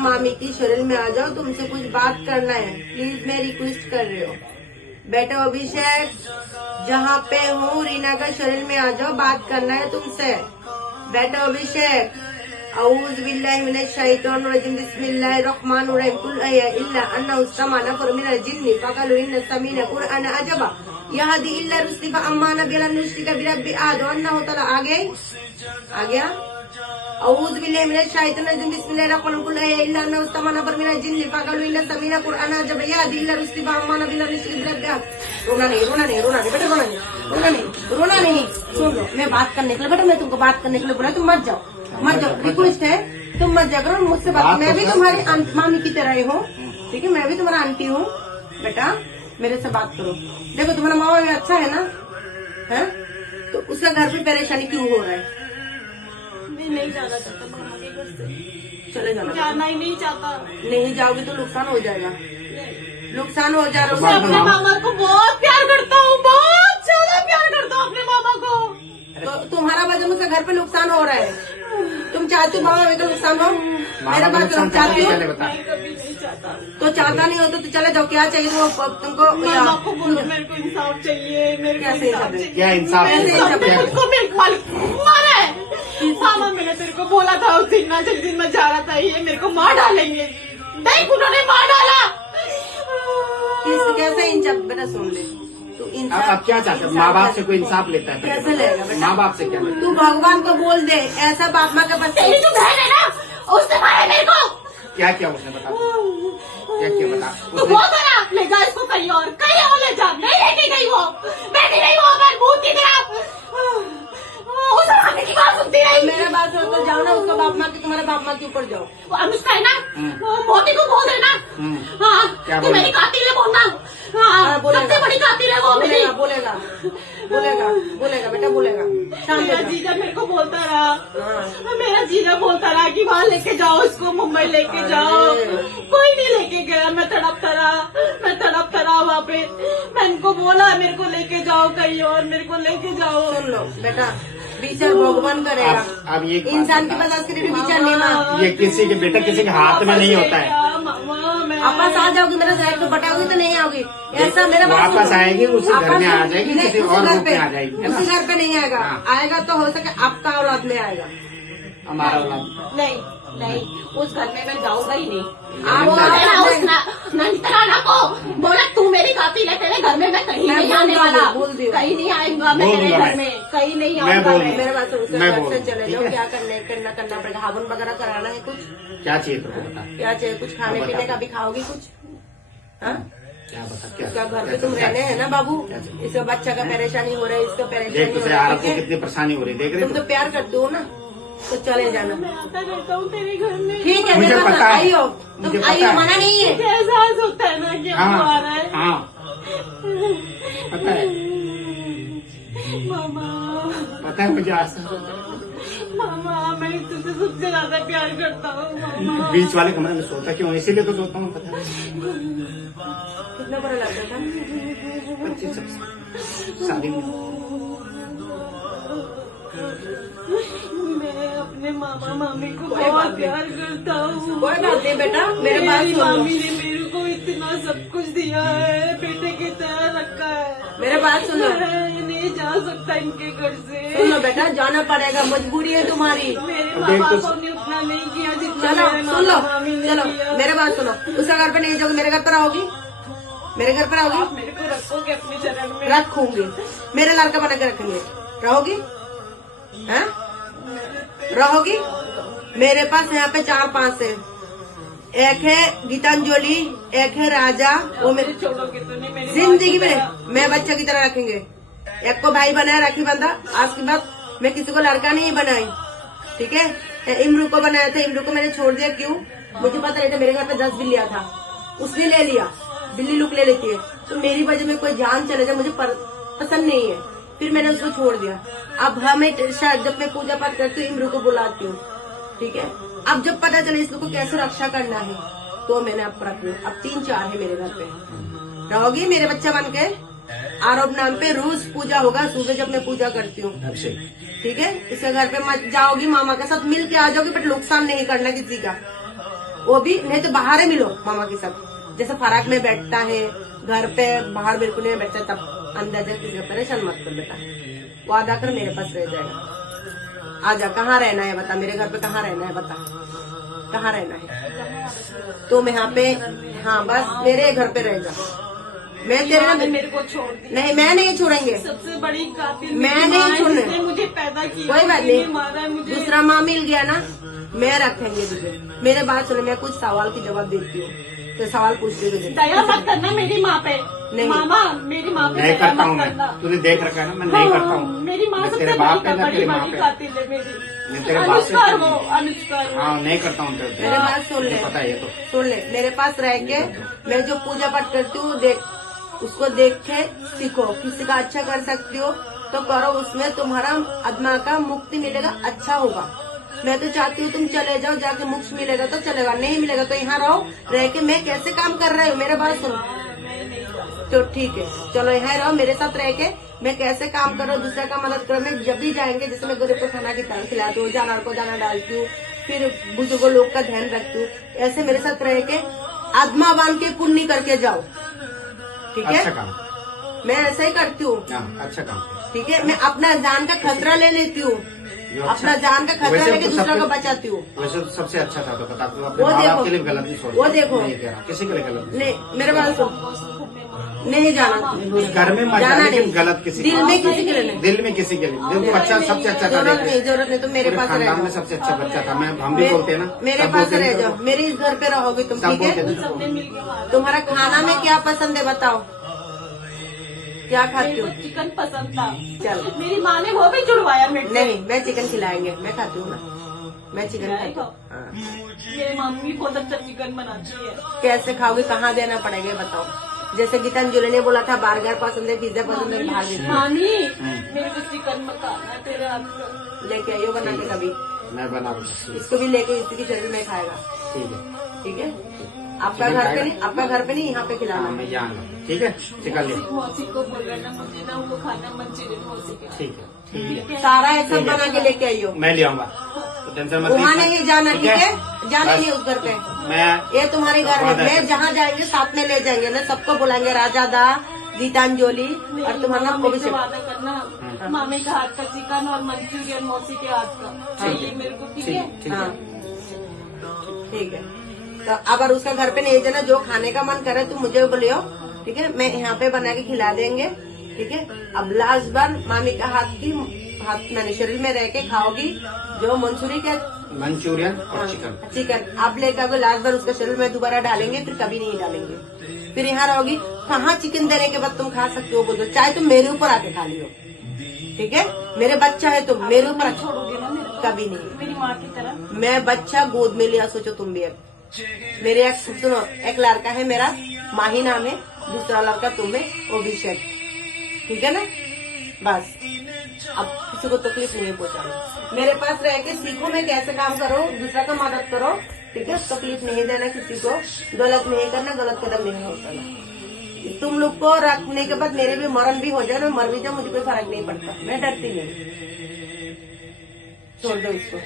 मामी की शरीर में आ जाओ, तुमसे कुछ बात करना है, प्लीज मैं रिक्वेस्ट कर रही हूँ। बेटा अभिषेक, जहाँ पे हूँ रीना का शरीर में आ जाओ, बात करना है तुमसे। बेटा अभिषेक, औज़ु बिल्लाहि मिनश शैतानिर रजीम, बिस्मिल्लाहिर रहमानिर रहीम, कुल इल्ला अन्नहु समिअ नफर मिनल जिन्नि फक़ालू इन्ना समिअना क़ुरआन अजबा यहदी इल्ला रुस्दी फअम्माना बिल नुश्रिका बिरब्बि अहद अन्नहु तआला। आ गया। औज़ु बिल्लाहि मिनश शैतानिर रजीम, बिस्मिल्लाहिर रहमानिर रहीम, कुल इल्ला अन्नहु समिअ नफर मिनल जिन्नि फक़ालू इन्ना समिअना क़ुरआन अजबा यहदी इल्ला रुस्दी फअम्माना बिल नुश्रिका बिरब्बि अहद। रोना नहीं बेटा, रोना नहीं। सुन लो, मैं बात करने के लिए, बेटा मैं तुमको बात करने के लिए बोला, तुम मत जाओ, रिक्वेस्ट है, तुम मत जाओ करो मुझसे बात। मैं भी तुम्हारी मामी की तरह ही हूँ, ठीक है, मैं भी तुम्हारा आंटी हूँ। बेटा मेरे से बात करो। देखो तुम्हारा मामा भी अच्छा है ना, है तो उसका घर पे परेशानी क्यों हो रहा है? मैं नहीं जाना चाहता मामा के घर से, चले जाना। जाना ही नहीं चाहता। नहीं जाओगे तो नुकसान हो जाएगा, नुकसान हो जा मैं अपने रहा मामा को बहुत प्यार करता हूँ, बहुत ज्यादा प्यार करता हूँ अपने मामा को। तो तुम्हारा वजह से घर पे नुकसान हो रहा है। तुम चाहते हो मामा का नुकसान हो? मेरा बात चाहती हो? मैं कभी नहीं चाहता। तो चाहता नहीं हो तो चले जाओ। क्या चाहिए तुमको? मामा को बोलो मेरे को इंसाफ चाहिए, मेरे को कैसे इंसाफ इंसाफ? चाहिए। क्या इंसाफ? मुझको मेरे मारा है। मामा मैंने तेरे को बोला था उस दिन ना, जिस दिन मैं जा रहा था, ये मेरे को मार डालेंगे, देख उन्होंने मार डाला। कैसे इंसाफ? बेटा सुन ले, तो अब क्या चाहते हो? माँ बाप से कोई इंसाफ लेता है? कैसे लेगा बेटा? माँ बाप से क्या लेता है? तू भगवान को बोल दे, ऐसा बाप माँ के पास। तेरी जो बहन है ना, उसने मारा मेरे को। क्या किया उसने बता? क्या किया बता? तू बहुत है ना, ले जा इसको कहीं और ले जा। नहीं लेके गई वो, मैं भी नहीं वो, मैं भूत की तरह उस आदमी की बात सुनती रही। मेरे बात सुनो तो जाओ ना, उसका बाप माँ की, तुम्हारे बाप माँ के ऊपर जाओ। वो अनुष्का है ना, वो मोदी को बोल देना। हाँ, तू मेरी कातिल है बोलना। हाँ, सबसे बड़ी कातिल है वो मेरी। बोलेगा बेटा, बोलेगा। शांत हो मेरा जा। जीजा मेरे को बोलता रहा, मेरा जीजा बोलता रहा कि वहाँ लेके जाओ उसको, मुंबई लेके जाओ। कोई नहीं लेके गया, मैं तड़पता रहा वहाँ पे। मैं इनको बोला मेरे को लेके जाओ कहीं और, मेरे को लेके जाओ। सुन लो बेटा, विचार भगवान करेगा। अब ये इंसान के पास आज के डेट विचार नहीं ना। ये किसी के बेटा किसी के हाथ में नहीं होता है। वापस आ जाओगी मेरे साइड पे, बटाओगी तो नहीं आओगी। ऐसा मेरा बात वापस सुनो। आएगी, उसी घर में आ जाएगी, नहीं, किसी उसी और घर रूप में आ जाएगी, है ना? उसी घर पे नहीं आएगा। हाँ। आएगा तो हो सके आपका औलाद में आएगा। हमारा औलाद नहीं, उस घर में मैं जाऊंगा ही नहीं। आप बोला ना उस नंदराना को, बोला तू मेरी कातिल है, तेरे घर में मैं कहीं मैं नहीं बोल आने दूंगी, वाला, बोल दियो। कहीं नहीं आऊंगा मैं बोल तेरे दूंगा घर में, कहीं नहीं मैं आऊंगा बोल मैं। मेरे बात सुनो, मैं घर बोल से दूँ, चले ठीक जाओ। है? क्या करना पड़ेगा? हावन वगैरह कराना है कुछ? क्या चाहिए तुमको बता? क्या चाहिए? कुछ खाने हाँ, पीने बता। का भी खाओगी कुछ? हाँ, क्या बता? क्या इसका घर पे क्या- तुम क्या- रहने है ना बाबू। क्या चाहिए? इसका बच्चा का परेशानी हो रहा है, इसका देख परेशानी हो तुझे रहा है, आरब ठीक को है? कितनी परेशानी हो रही है, देख रहे तुम तो प्यार करते हो ना, तो चले जाना। मैं आता रहता हूँ तेरे घर में। ठीक है, मुझे मेरे पास पता है। आइयो, मुझे तुम पता आइयो, है। मना नहीं है। मुझे एहसास होता है ना कि अब वो आ रहा है। हाँ पता है, मामा, पता है मुझे आसान होता है। मामा मैं तुझसे सबसे ज्यादा प्यार करता हूँ मामा। बीच वाले कमरे में सोता क्यों? इसीलिए तो सोता हूँ, पता है। कितना बड़ा लगता था? 25 शादी में मैं अपने मामा मामी को कोई बात बहुत नहीं। प्यार करता हूँ। कोई बात नहीं बेटा, मेरे बात मेरी सुनो। मामी ने मेरे को इतना सब कुछ दिया है, बेटे की तरह रखा है। मेरे बात सुनो। मैं नहीं जा सकता इनके घर से। सुनो बेटा, जाना पड़ेगा, मजबूरी है तुम्हारी। मेरे अब माँ देख तो- बाप ने उतना नहीं किया जितना चलो मेरे सुन लो, मामा मामी ने चलो किया। मेरे बात सुनो। उसका घर पे नहीं जाओगी, मेरे घर पर आओगी? मेरे घर पर आप आओगी? मेरे को रखोगे अपने चरण में? रखूंगी, मेरे लड़का बना के रखेंगे। रहोगी? हैं? रहोगी? मेरे पास यहाँ पे 4-5 है। एक है गीतांजलि, एक है राजा। वो मेरे छोड़ोगे तो नहीं मेरी जिंदगी माँ में मैं बच्चा की तरह रखेंगे। एक को भाई बनाया, राखी बंधा। आज के बाद मैं किसी को लड़का नहीं बनाई, ठीक है? इमरू को बनाया था, इमरू को मैंने छोड़ दिया। क्यों? मुझे पता नहीं था। मेरे घर पे 10 बिल्लियां था, उसने ले लिया। बिल्ली लुक ले लेती है, तो मेरी वजह में कोई जान चले जाए मुझे पसंद नहीं है। फिर मैंने उसको छोड़ दिया। अब हमेशा जब मैं पूजा पाठ करती हूँ, इमरू को बुलाती हूँ, ठीक है? अब जब पता चले इसको कैसे रक्षा करना है, तो मैंने अब रख लिया। अब 3-4 है मेरे घर पे। रहोगी मेरे बच्चा बन के? आरोप नाम पे रोज पूजा होगा, सुबह जब मैं पूजा करती हूँ, ठीक है? इसके घर पे मत जाओगी, मामा के साथ मिल के आ जाओगी, बट नुकसान नहीं करना किसी का, वो भी नहीं तो बाहर ही मिलो मामा के साथ। जैसे फराक में बैठता है घर पे, बाहर बिल्कुल नहीं बैठता, तब अंदर से किसी को परेशान मत कर बेटा। वादा कर मेरे पास रह जाएगा। आजा, कहाँ रहना है बता, मेरे घर पे कहाँ रहना है बता, कहाँ रहना है तुम यहाँ पे? हाँ बस मेरे घर पे रह जा। मैं तेरे माँ ना ने मेरे को छोड़ दिया। नहीं, मैं नहीं छोड़ेंगे। सबसे बड़ी कातिल मैं मेरी नहीं माँ है, छोड़ने। जिसने मुझे पैदा किया, कोई बात जिसने मारा है नहीं, मुझे। दूसरा माँ मिल गया ना, मैं रखेंगे तुझे। मेरे बात सुनो, मैं कुछ सवाल की जवाब देती हूँ, तो सवाल पूछती हूँ तुझे। दया मत करना मेरी माँ पे। नहीं। मामा मेरी माँ पे नहीं दया करता हूँ मत करना। मैं, तुझे देख रखा है ना, मैं नहीं करता हाँ, हूँ। मेरी माँ मैं सबसे तेरे बाप पे बड़ी ना तेरी माँ बड़ी पे। कातिल है मैं तेरे मेरी। बाप से अनुष्का वो, अनुष्का वो। हाँ नहीं करता हूँ तेरे मेरे बात सुन ले, पता है ये तो। सुन ले, मेरे पास रह के मैं जो पूजा पाठ करती हूँ, देख उसको देख के सीखो। किसी का अच्छा कर सकती हो तो करो, उसमें तुम्हारा आत्मा का मुक्ति मिलेगा, अच्छा होगा। मैं तो चाहती हूँ तुम चले जाओ, जाके मोक्ष मिलेगा तो चलेगा, नहीं मिलेगा तो यहाँ रहो। रह के मैं कैसे काम कर रही हूँ, मेरे बात सुन। तो ठीक है, चलो यहाँ रहो मेरे साथ रह के, मैं कैसे काम करो, दूसरे का मदद करो। मैं जब भी जाएंगे, जैसे मैं गरीब को खाना खिलाती हूँ, जानवर को दाना डालती हूँ, फिर बुजुर्गों लोग का ध्यान रखती हूँ, ऐसे मेरे साथ रह के आत्मा बांध के पुण्य करके जाओ, ठीक है? अच्छा काम, मैं ऐसा ही करती हूँ, हाँ अच्छा काम। ठीक है? मैं अपना जान का खतरा ले लेती हूँ, जो अच्छा- अपना जान का खतरा वैसे लेके तो दूसरा सबके- को बचाती हूँ। वैसे तो सबसे अच्छा था, तो बता तू अपने वो माँ बाप देखो, के लिए गलत नहीं सोच। वो देखो। नहीं कह रहा, किसी के लिए गलत नहीं। नहीं, मेरे बात सुन, नहीं जाना, उस घर में मत जाना जा, लेकिन नहीं। गलत किसी दिल के में लिए। किसी के लिए नहीं, दिल में किसी के लिए, देखो अच्छा सबसे अच्छा था, जरूरत देख। नहीं, जरूरत नहीं, तुम मेरे पूरे पास रह खानदान में जाओ, सबसे अच्छा बच्चा था। मैं हम भी बोलते हैं ना, मेरे सब पास बोलते रह हैं जाओ, मेरे इस घर पे रहोगे तुम, सब ठीक बोलते है? हैं सबने मिलके मारा। तुम्हारा खाना में क्या पसंद है बताओ, क्या खाती मेरे हो? को चिकन पसंद था। चल। मेरी माँ ने वो भी जुड़वाया मेरे से। नहीं, मैं चिकन खिलाएंगे, मैं खाती हूँ ना, मैं चिकन खाती हूँ। हाँ। मेरी मम्मी बहुत अच्छा चिकन बनाती है। कैसे खाओगे, कहाँ देना पड़ेगा ये बताओ? जैसे गीतांजलि ने बोला था, बर्गर पसंद है, पिज्जा पसंद है, बाहर देती हूँ। मामी मेरे को चिकन मकाना है तेरे हाथ का। लेके आइयो बना के कभी, मैं बना दूंगा। इसको भी लेके इसी के शरीर में खाएगा, ठीक है, ठीक है? आपका घर पे नहीं, आपका घर पे नहीं, यहाँ पे खिलाना हाँ है। मैं जाऊंगा, ठीक है, चिकन ले। मौसी को बोल रहा ना, मुझे ना वो खाना मंचूरियन मौसी के हाथ। ठीक है, ठीक है, सारा एक साथ बना के लेके आइयो, मैं ले आऊंगा, तो टेंशन मत वहाँ लीजिए। नहीं जाना, ठीक है? जाना बस। नहीं उस घर पे, मैं ये तुम्हारे घर है। मैं जहाँ जाएंगे साथ में ले जाएंगे ना, सबको बुलाएंगे, राजा दा, गीतांजलि और तुम्हारा मामी से अभिषेक। वादा करना, मामी का हाथ का चिकन और मंचूरियन मौसी के हाथ का चाहिए मेरे को, ठीक है? ठीक हाँ, है। ठीक है। तो अगर उसका घर पे नहीं जाना, जो खाने का मन करे तुम मुझे बोलियो, ठीक है? मैं यहाँ पे बना के खिला देंगे, ठीक है? अब लास्ट बार मामी का हाथ मैंने शरीर में रह के खाओगी, जो मंसूरी के मंचूरियन और चिकन। चिकन आप लेकर आओगे, लास्ट बार उसका शरीर में दोबारा डालेंगे, फिर कभी नहीं डालेंगे। फिर यहाँ रहोगी, कहाँ चिकन देने के बाद तुम खा सकते हो बोलो, चाहे तुम मेरे ऊपर आके खा लियो, ठीक है? मेरे बच्चा है तुम, मेरे ऊपर आके छोड़ोगे ना मेरे को? कभी नहीं। मेरी माँ की तरह। मैं बच्चा गोद में लिया, सोचो तुम भी। अब मेरे एक सुनो, एक लड़का है मेरा, माही नाम है, दूसरा लड़का तुम है, अभिषेक, ठीक है ना? बस अब किसी को तकलीफ नहीं पहुंचानी। मेरे पास रह के सीखो, मैं कैसे काम करो, दूसरा का मदद करो, ठीक है? तकलीफ नहीं देना किसी को, गलत नहीं करना, गलत कदम नहीं उठाना। तुम लोग को रखने के बाद मेरे भी मरण भी हो जाए, मैं मर भी जाऊँ, मुझे कोई फर्क नहीं पड़ता, मैं डरती नहीं। छोड़ दो इसको।